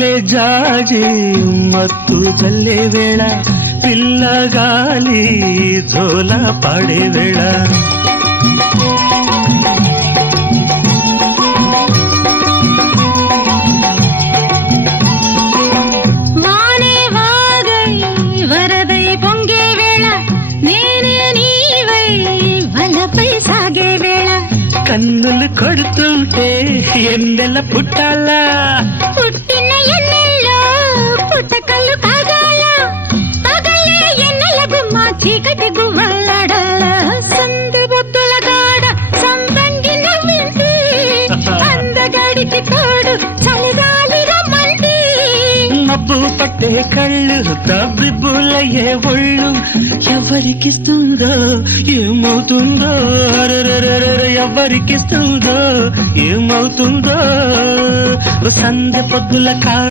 మల్లె జాజి మత్తు చల్లే వేళ పిల్లగాలి జోల పాడే వేళ వానే వాగై వరదై పొంగే వేళ నేనే నీవై వలపై సాగే వేళ కన్నులు కొడుతుంటే ఎన్నెల పుట్టాలా పుట్టిన ఎన్నెల్లో పుట్టకల్లు కాగాల పగలే ఎన్నెల గుమ్మ చీకటి గువ్వలాడాల సంది బొద్దుల గాడ సందంగి నవ్వింది అందగాడికి తోడు చలిగాలి రమ్మంది మబ్బు పట్టే కళ్ళు తబ్బిబ్బులయ్యే ఒళ్ళు ఎవరికిస్తుందో ఏమవుతుందో ఎవరికిస్తుందో ఏమవుతుందో సంధ్య పొద్దుల